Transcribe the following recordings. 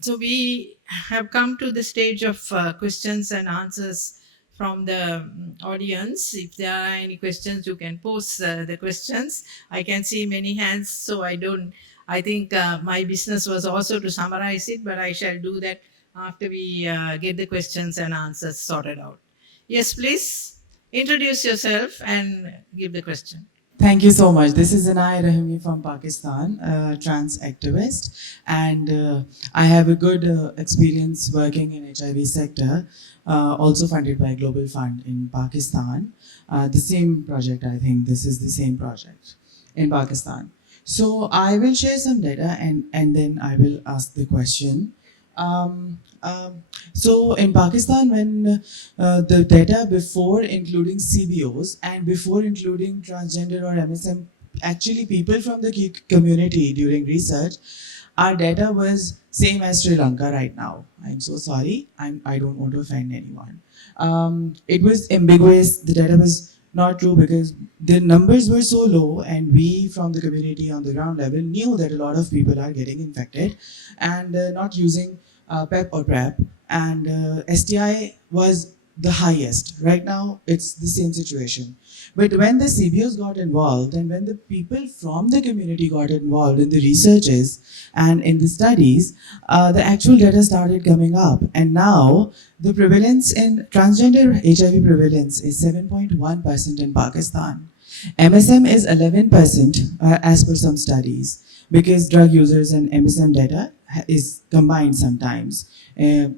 So we have come to the stage of questions and answers from the audience. If there are any questions, you can post the questions. I can see many hands, so I don't. I think my business was also to summarize it, but I shall do that after we get the questions and answers sorted out. Yes, please introduce yourself and give the question. Thank you so much. This is Inay Rahimi from Pakistan, a trans activist, and I have a good experience working in HIV sector, also funded by Global Fund in Pakistan. The same project, I think this is the same project in Pakistan. So I will share some data and then I will ask the question. Um, um, so in Pakistan, when the data before including CBOs and before including transgender or MSM, actually people from the community during research, our data was same as Sri Lanka right now. I'm so sorry. I don't want to offend anyone. It was ambiguous. The data was not true because the numbers were so low, and we from the community on the ground level knew that a lot of people are getting infected and not using PEP or PrEP, and STI was the highest. Right now, it's the same situation. But when the CBOs got involved and when the people from the community got involved in the researches and in the studies, the actual data started coming up. And now the prevalence in transgender HIV prevalence is 7.1% in Pakistan. MSM is 11% as per some studies because drug users and MSM data is combined sometimes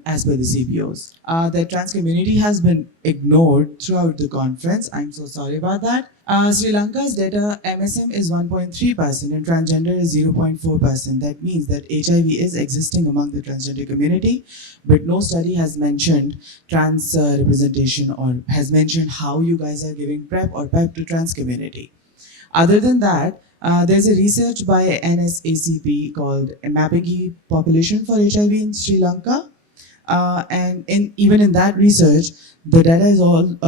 as per the CBOs. The trans community has been ignored throughout the conference. I'm so sorry about that. Sri Lanka's data, MSM is 1.3% and transgender is 0.4%. That means that HIV is existing among the transgender community, but no study has mentioned trans representation or has mentioned how you guys are giving PrEP or PEP to trans community. Other than that, there's a research by NSACP called Mapping Population for HIV in Sri Lanka. And even in that research, the data is all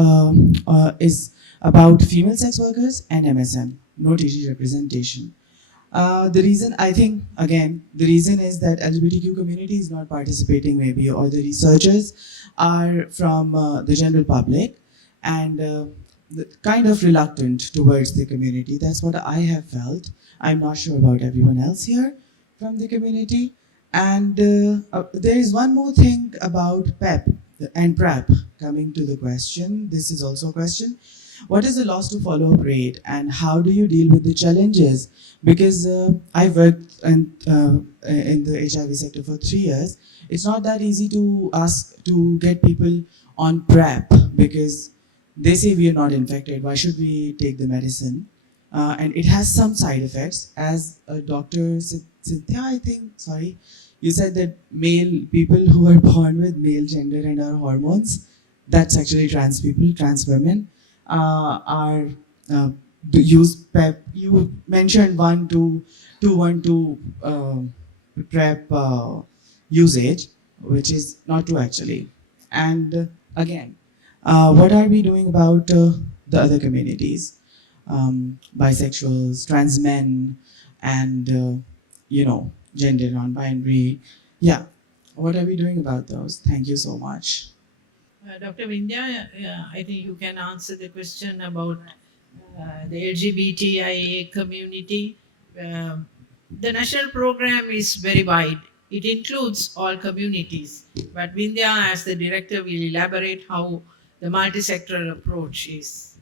is about female sex workers and MSM, no TG representation. The reason, I think, again, the reason is that LGBTQ community is not participating maybe, or the researchers are from the general public and kind of reluctant towards the community. That's what I have felt. I'm not sure about everyone else here from the community. And there is one more thing about PEP and PrEP coming to the question. This is also a question. What is the loss to follow-up rate and how do you deal with the challenges? Because I've worked in the HIV sector for 3 years. It's not that easy to ask to get people on PrEP because they say we are not infected. Why should we take the medicine? And it has some side effects. As a doctor, Cynthia, I think, sorry, you said that male people who are born with male gender and are hormones, that's actually trans people, trans women, are use PEP. You mentioned 1 to 2 PrEP usage, which is not true actually. And again, what are we doing about the other communities? Bisexuals, trans men, and gender non-binary. Yeah, what are we doing about those? Thank you so much. Dr. Vindya, I think you can answer the question about the LGBTIA community. The national program is very wide. It includes all communities. But Vindya, as the director, will elaborate how the multi-sectoral approach is.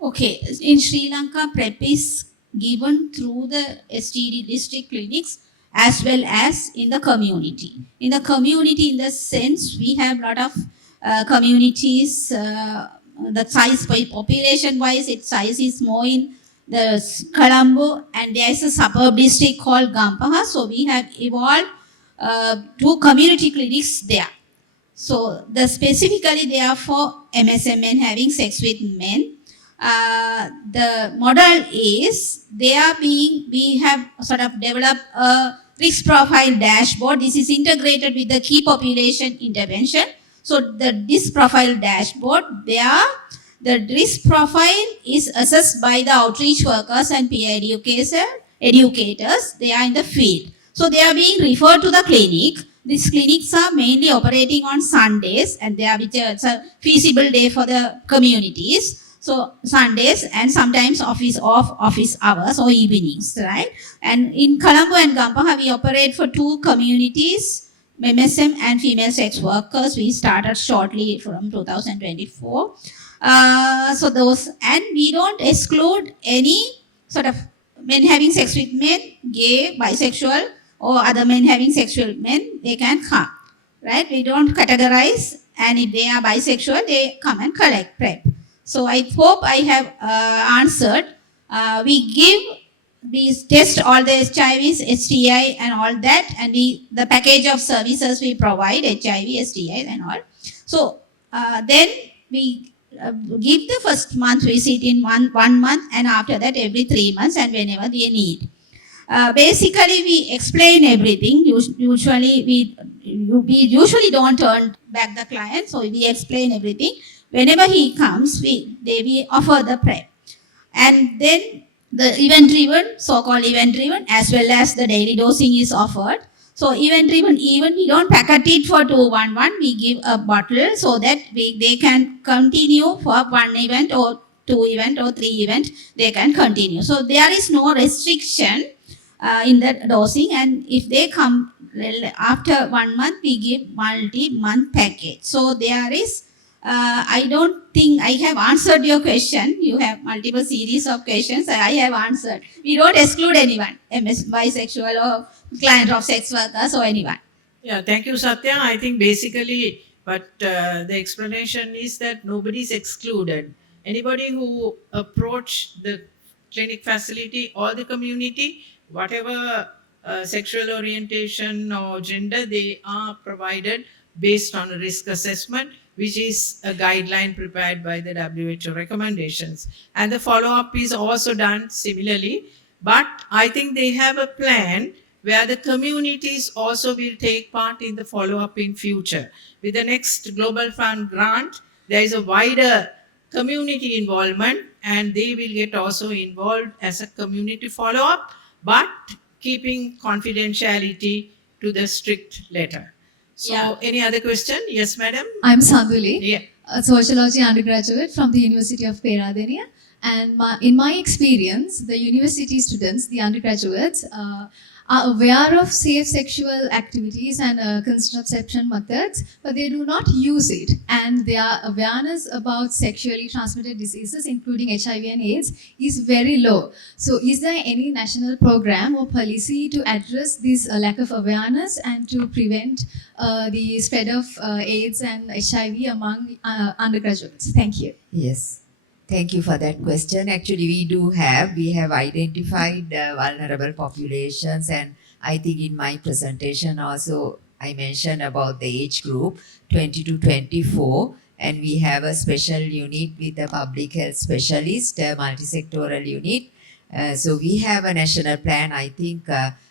Okay, in Sri Lanka, PrEP is given through the STD district clinics as well as in the community. In the community, in the sense, we have a lot of communities. The size by population wise, its size is more in the Colombo, and there is a suburb district called Gampaha. So we have evolved 2 community clinics there. So the specifically they are for MSM men having sex with men. The model is we have sort of developed a risk profile dashboard. This is integrated with the key population intervention. So the risk profile dashboard, the risk profile is assessed by the outreach workers and peer educators. They are in the field. So they are being referred to the clinic. These clinics are mainly operating on Sundays, and they are, it's a feasible day for the communities. So Sundays and sometimes office hours or evenings, right? And in Colombo and Gampaha, we operate for two communities, MSM and female sex workers. We started shortly from 2024. So those, and we don't exclude any sort of men having sex with men, gay, bisexual, or other men having sexual men, they can come, right? We don't categorize, and if they are bisexual, they come and collect PrEP. So I hope I have answered. We give these test all the HIVs, STI, and all that, and the package of services we provide, HIV, STI, and all. So then we give the first month visit in one month, and after that every 3 months, and whenever they need. Basically, we explain everything. Usually, we usually don't turn back the client, so we explain everything. Whenever he comes, we offer the PrEP, and then the event-driven, so-called event-driven, as well as the daily dosing is offered. So event-driven, even we don't packet it for 211, we give a bottle so that they can continue for one event or two event or three event, they can continue. So there is no restriction in the dosing, and if they come after 1 month, we give multi-month package. So there is, I don't think I have answered your question. You have multiple series of questions. I have answered. We don't exclude anyone, MS, bisexual or client of sex workers or anyone. Yeah, thank you, Satya. I think basically, but the explanation is that nobody is excluded. Anybody who approach the clinic facility or the community, whatever sexual orientation or gender, they are provided based on a risk assessment, which is a guideline prepared by the WHO recommendations. And the follow-up is also done similarly. But I think they have a plan where the communities also will take part in the follow-up in future. With the next Global Fund grant, there is a wider community involvement, and they will get also involved as a community follow-up, but keeping confidentiality to the strict letter. So, Yeah. any other question? Yes, madam? I'm Sanduli, Yeah. a sociology undergraduate from the University of Peradeniya. And in my experience, the university students, the undergraduates, are aware of safe sexual activities and contraception methods, but they do not use it. And their awareness about sexually transmitted diseases, including HIV and AIDS, is very low. So, is there any national program or policy to address this lack of awareness and to prevent the spread of AIDS and HIV among undergraduates? Thank you. Yes, thank you for that question. Actually, we have identified vulnerable populations, and I think in my presentation also I mentioned about the age group 20 to 24, and we have a special unit with a public health specialist, a multi-sectoral unit. So we have a national plan. I think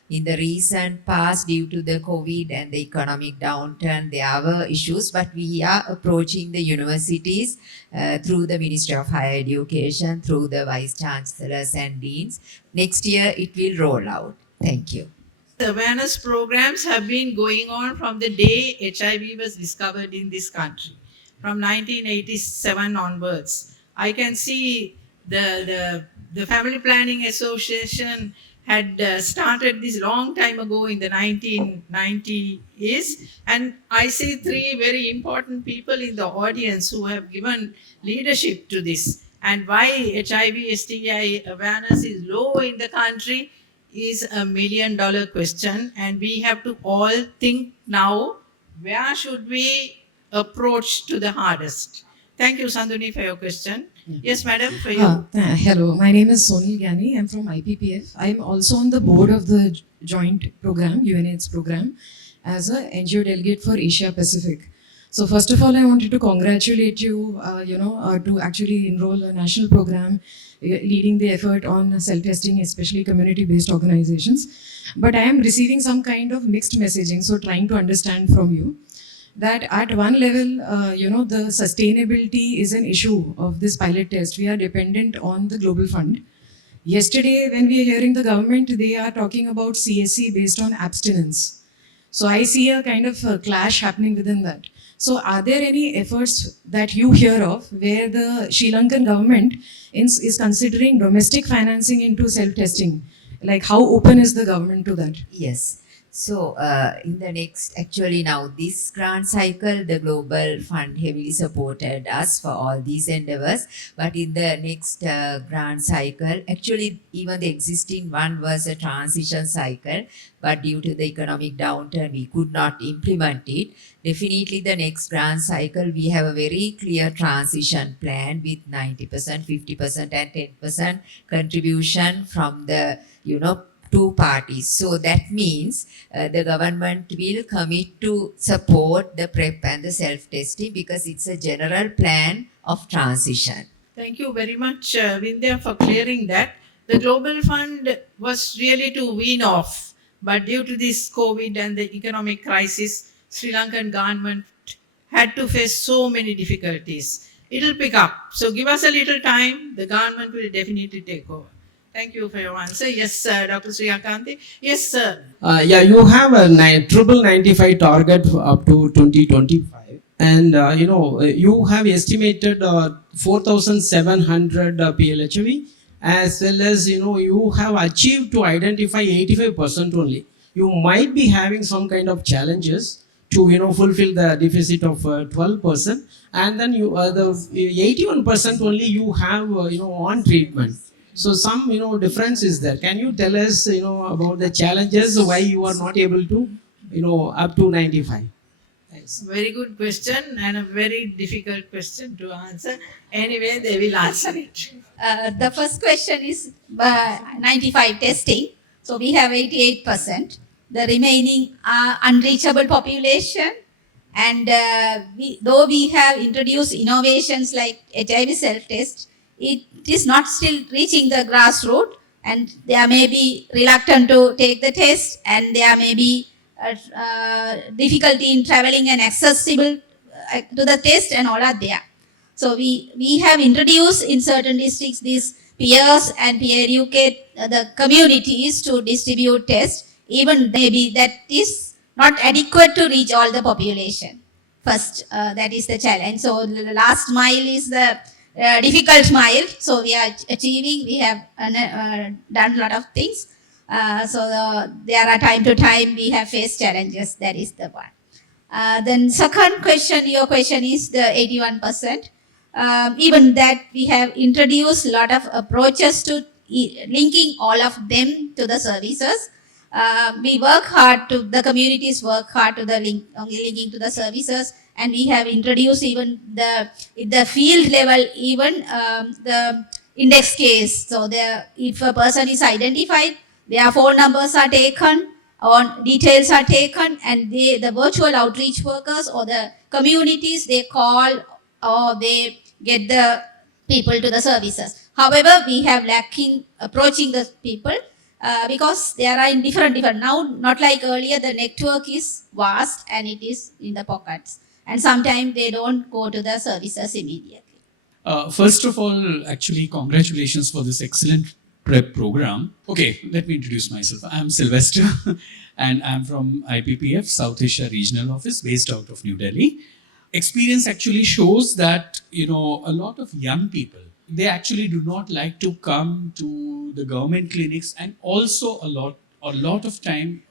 in the recent past, due to the COVID and the economic downturn, there were issues, but we are approaching the universities through the Ministry of Higher Education, through the Vice Chancellors and Deans. Next year, it will roll out. Thank you. The awareness programs have been going on from the day HIV was discovered in this country, from 1987 onwards. I can see the Family Planning Association had started this long time ago in the 1990s, and I see three very important people in the audience who have given leadership to this. And why HIV STI awareness is low in the country is $1 million question, and we have to all think now, where should we approach to the hardest? Thank you, Sanduni, for your question. Yes, madam, for you. Hello, my name is Sonal Gyani. I'm from IPPF. I'm also on the board of the joint program, UNAIDS program, as a NGO delegate for Asia Pacific. So first of all, I wanted to congratulate you, to actually enroll a national program leading the effort on self-testing, especially community-based organizations. But I am receiving some kind of mixed messaging, so trying to understand from you that at one level, the sustainability is an issue of this pilot test. We are dependent on the Global Fund. Yesterday, when we are hearing the government, they are talking about CSC based on abstinence. So I see a kind of a clash happening within that. So are there any efforts that you hear of where the Sri Lankan government is considering domestic financing into self-testing? Like how open is the government to that? Yes. So, in the next, actually now this grant cycle, the Global Fund heavily supported us for all these endeavors. But in the next grant cycle, actually even the existing one was a transition cycle. But due to the economic downturn, we could not implement it. Definitely the next grant cycle, we have a very clear transition plan with 90%, 50% and 10% contribution from the, two parties. So that means the government will commit to support the PrEP and the self-testing because it's a general plan of transition. Thank you very much, Vindhya, for clearing that. The Global Fund was really to wean off, but due to this COVID and the economic crisis, Sri Lankan government had to face so many difficulties. It'll pick up. So give us a little time. The government will definitely take over. Thank you for your answer. Yes, Dr. Sriakanti. Yes, sir. Yeah, you have a triple 95 target up to 2025, and you have estimated 4,700 PLHV, as well as you have achieved to identify 85% only. You might be having some kind of challenges to fulfill the deficit of 12%, and then you the 81% only you have on treatment. So some difference is there. Can you tell us about the challenges why you are not able to up to 95? Thanks. Very good question and a very difficult question to answer. Anyway, they will answer it. The first question is 95 testing. So we have 88%. The remaining are unreachable population. And though we have introduced innovations like HIV self-test, it is not still reaching the grassroots, and they may be reluctant to take the test, and there may be difficulty in traveling and accessible to the test, and all are there. So we have introduced in certain districts these peers and peer educate the communities to distribute tests. Even maybe that is not adequate to reach all the population. First, that is the challenge. So the last mile is the difficult mile. So we are achieving. We have done a lot of things. There are time to time we have faced challenges. That is the one. Then second question, your question is the 81%. Even that we have introduced a lot of approaches to linking all of them to the services. We work hard to, the communities work hard to the linking to the services, and we have introduced even the field level, even the index case. So if a person is identified, their phone numbers are taken, or details are taken, and the virtual outreach workers or the communities, they call or they get the people to the services. However, we have lacking approaching the people because they are in different. Now, not like earlier, the network is vast and it is in the pockets. And sometimes they don't go to the services immediately. First of all, actually, congratulations for this excellent PrEP program. Okay, let me introduce myself. I'm Sylvester and I'm from IPPF, South Asia Regional Office, based out of New Delhi. Experience actually shows that, a lot of young people, they actually do not like to come to the government clinics, and also a lot of time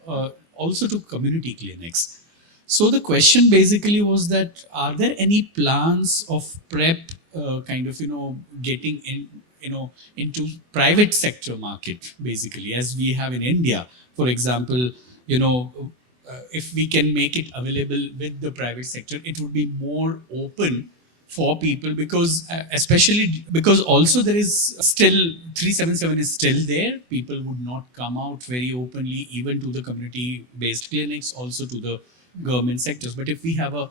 also to community clinics. So the question basically was that, are there any plans of PrEP getting into private sector market, basically, as we have in India? For example, if we can make it available with the private sector, it would be more open for people, because especially because also there is still 377 is still there. People would not come out very openly, even to the community based clinics, also to the government sectors. But if we have a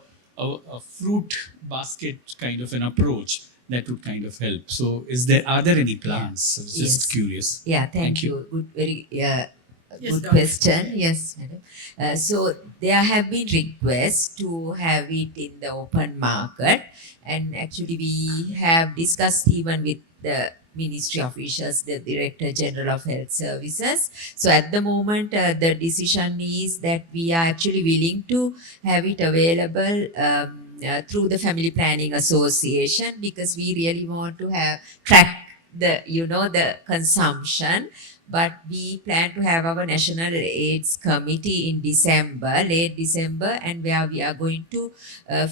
fruit basket kind of an approach, that would kind of help. So are there any plans? I was just curious. Yeah, thank you. Good, very good Doctor. question. Yes, madam. So there have been requests to have it in the open market, and actually we have discussed even with the ministry officials, the Director General of Health Services. So at the moment, the decision is that we are actually willing to have it available through the Family Planning Association, because we really want to have track the the consumption. But we plan to have our National AIDS Committee in December, late December, and where we are going to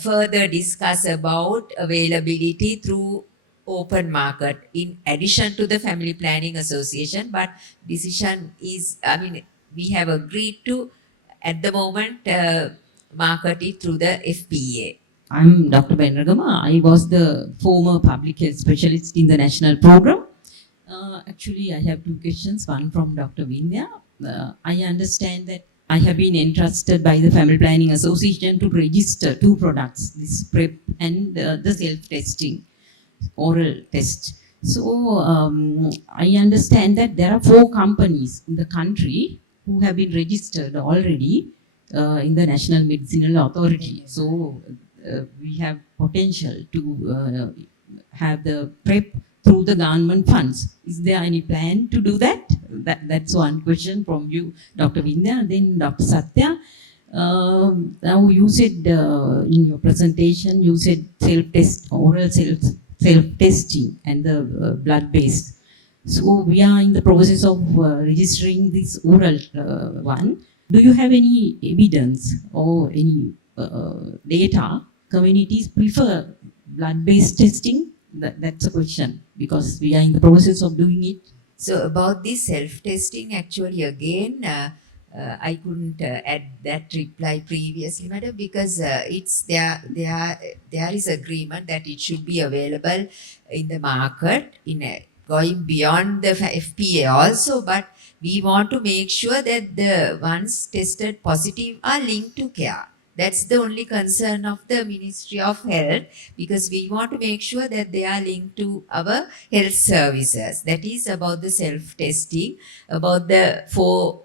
further discuss about availability through open market in addition to the Family Planning Association. But decision is, I mean, we have agreed to at the moment market it through the FPA. I'm Dr. Benragama. I was the former public health specialist in the national program. Actually, I have two questions. One from Dr. Vindya. I understand that I have been entrusted by the Family Planning Association to register two products, this PrEP and the self-testing, oral test. So I understand that there are 4 companies in the country who have been registered already in the National Medicinal Authority. So we have potential to have the PrEP through the government funds. Is there any plan to do that? That's one question from you, Dr. Vindya. Then Dr. Satya, now you said in your presentation, you said self-test, oral self-testing and the blood-based. So we are in the process of registering this oral one. Do you have any evidence or any data communities prefer blood-based testing? That's a question, because we are in the process of doing it. So about this self-testing, actually again, I couldn't add that reply previously, madam, because it's there is agreement that it should be available in the market going beyond the FPA also, but we want to make sure that the ones tested positive are linked to care. That's the only concern of the Ministry of Health, because we want to make sure that they are linked to our health services. That is about the self-testing, about the 4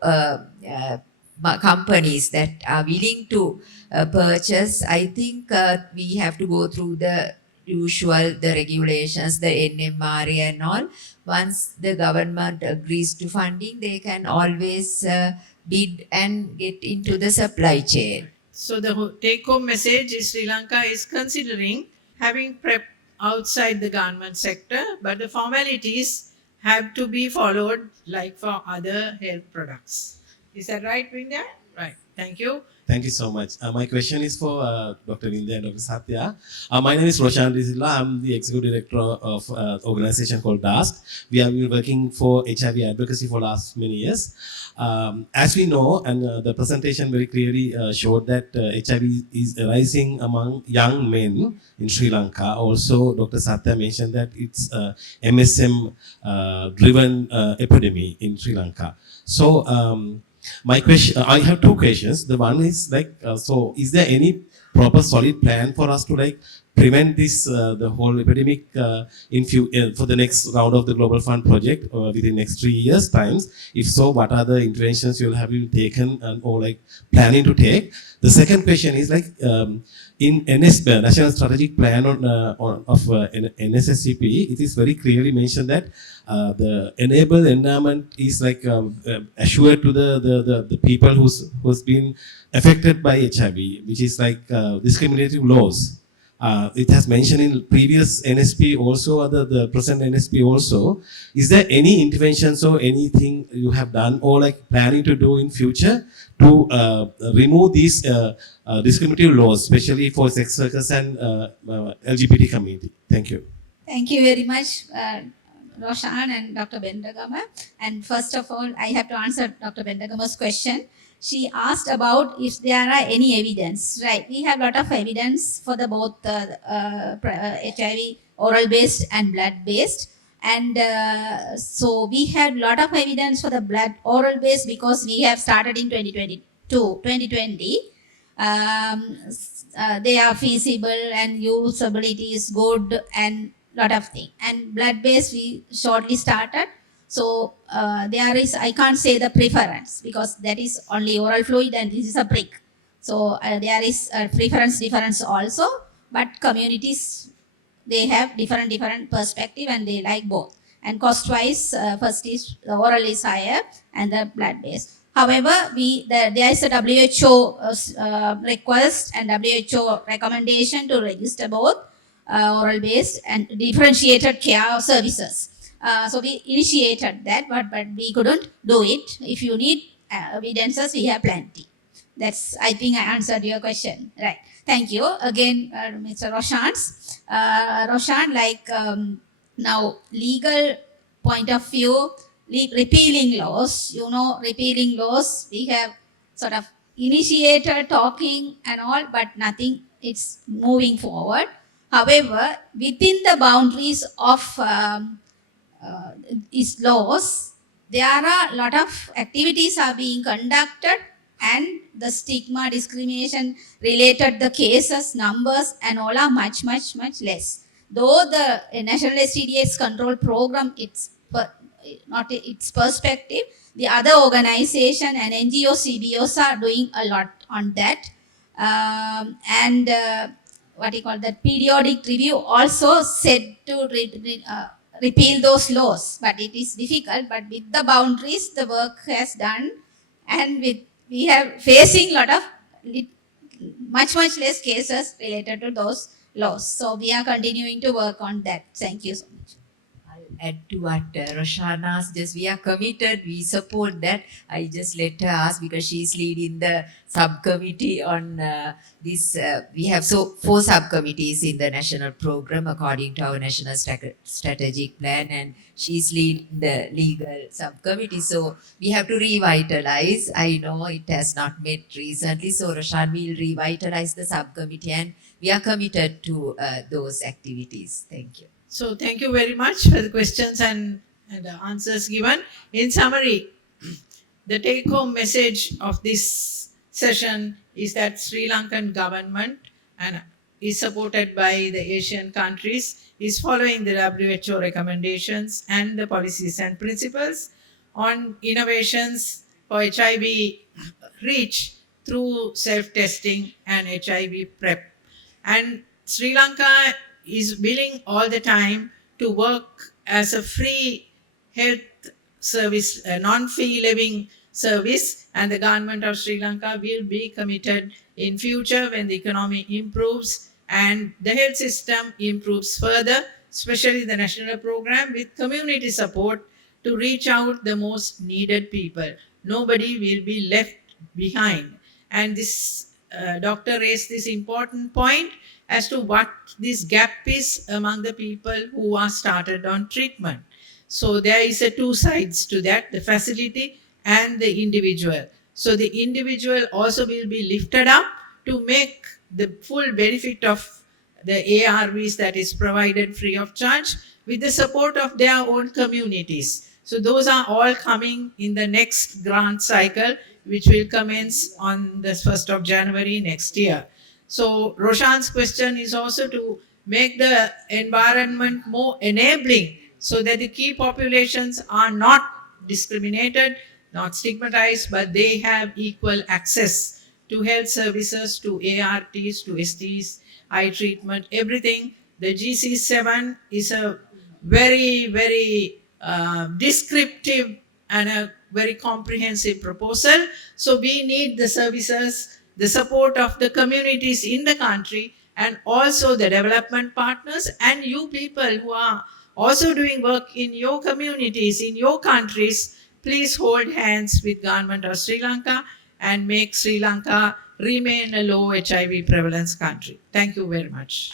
companies that are willing to purchase. I think we have to go through the usual, the regulations, the NMRA and all. Once the government agrees to funding, they can always bid and get into the supply chain. So the take-home message is Sri Lanka is considering having PrEP outside the government sector, but the formalities have to be followed like for other health products. Is that right, Vindya? Right. Thank you. Thank you so much. My question is for Dr. Vindya and Dr. Satya. My name is Roshan Rizilla. I'm the Executive Director of an organization called DASK. We have been working for HIV advocacy for last many years. As we know, and the presentation very clearly showed that HIV is rising among young men in Sri Lanka. Also, Dr. Satya mentioned that it's MSM driven epidemic in Sri Lanka. So, my question, I have 2 questions. The one is like, so is there any proper solid plan for us to like prevent this, the whole epidemic for the next round of the Global Fund project within next 3 years times? If so, what are the interventions you will have taken and or like planning to take? The second question is like, in NSP, National Strategic Plan of NSSCP, it is very clearly mentioned that the enabled environment is like assured to the people who's been affected by HIV, which is like discriminative laws. It has mentioned in previous NSP also, or the present NSP also. Is there any interventions or anything you have done or like planning to do in future to remove these discriminative laws, especially for sex workers and LGBT community? Thank you. Thank you very much, Roshan and Dr. Bendagama. And first of all, I have to answer Dr. Bendagama's question. She asked about if there are any evidence. Right, we have a lot of evidence for the both HIV oral based and blood based. And so we have a lot of evidence for the blood oral based because we have started in 2020. They are feasible and usability is good and lot of things. And blood based we shortly started. So there is, I can't say the preference because that is only oral fluid and this is a prick. So there is a preference difference also, but communities, they have different perspective and they like both. and cost-wise, first is the oral is higher and the blood-based. However, there is a WHO request and WHO recommendation to register both oral-based and differentiated care services. So we initiated that, but we couldn't do it. If you need evidences, we have plenty. That's, I think I answered your question. Right. Thank you. Again, Mr. Roshans. Roshan, like now, legal point of view, repealing laws, repealing laws, we have sort of initiated talking and all, but nothing, it's moving forward. However, within the boundaries of is laws, there are a lot of activities are being conducted, and the stigma, discrimination related the cases, numbers and all are much less. Though the National STDs control program, not its perspective, the other organization and NGOs, CBOs are doing a lot on that. And what you call that periodic review also said to repeal those laws, but it is difficult. But with the boundaries, the work has done, and we have facing lot of much less cases related to those laws. So we are continuing to work on that. Thank you so much. Add to what Roshan asked, just we are committed, we support that. I just let her ask because she's leading the subcommittee on this. We have 4 subcommittees in the national program according to our national strategic plan, and she's leading the legal subcommittee. So we have to revitalize. I know it has not met recently, so Roshan will revitalize the subcommittee, and we are committed to those activities. Thank you. So thank you very much for the questions and the answers given. In summary, the take-home message of this session is that Sri Lankan government and is supported by the Asian countries is following the WHO recommendations and the policies and principles on innovations for HIV reach through self-testing and HIV PrEP. And Sri Lanka is willing all the time to work as a free health service, a non-fee living service, and the government of Sri Lanka will be committed in future when the economy improves and the health system improves further, especially the national program with community support to reach out the most needed people. Nobody will be left behind. And this doctor raised this important point as to what this gap is among the people who are started on treatment. So there is 2 sides to that, the facility and the individual. So the individual also will be lifted up to make the full benefit of the ARVs that is provided free of charge with the support of their own communities. So those are all coming in the next grant cycle, which will commence on the 1st of January next year. So Roshan's question is also to make the environment more enabling so that the key populations are not discriminated, not stigmatized, but they have equal access to health services, to ARTs, to STs, eye treatment, everything. The GC7 is a very descriptive and a very comprehensive proposal. So we need the services, the support of the communities in the country, and also the development partners and you people who are also doing work in your communities, in your countries. Please hold hands with government of Sri Lanka and make Sri Lanka remain a low HIV prevalence country. Thank you very much.